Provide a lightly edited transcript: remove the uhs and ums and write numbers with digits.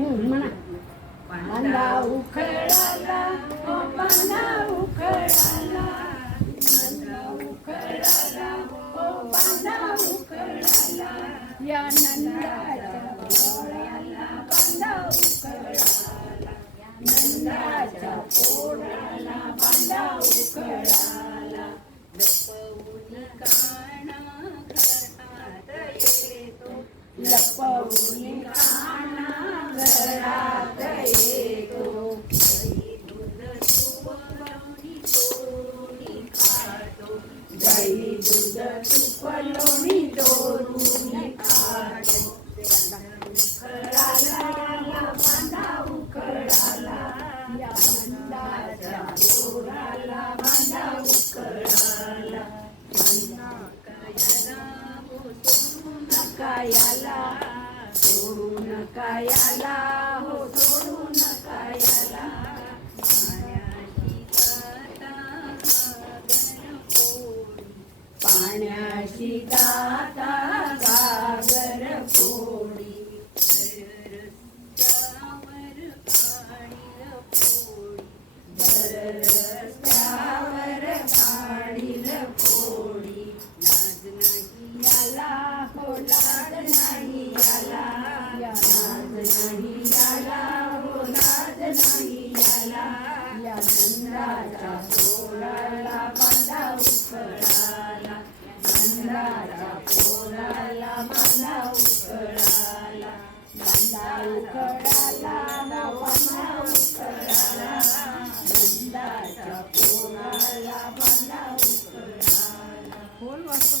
म्हणा. बांधा उखळाला, हो बांधा उखळाला, बांधा उखळाला, हो बांधा उखळाला, या नंदाच्या पोळ्याला बांधा उखळाला, नंदाच्या पोळ्याला बांधा उखळाला. लपवून काना घरात येतो, लपवून काना घरात येतो, दही दूध तूप लोणी चोरून खातो, दही दूध तूप लोणी चोरून खातो. उखळाला बांधा उखळाला, या नंदाच्या पोराला बांधा उखळाला. सोडू नका याला, सोडू नका याला, हो सोडू नका याला. पाण्याशी जाता गागर फोडी, रस्त्यावर पाडील फोडी, रस्त्यावर पाडील फोडी. लाज नाही याला, हो लाज नाही याला, लाज नाही याला, हो लाज नाही याला. या नंदाच्या पोराला बांधा उखळाला, नंदाच्या पोराला बांधा उखळाला, बांधा उखळाला, बांधा उखळाला, नंदाच्या पोराला बांधा उखळाला. बोल वाचतो.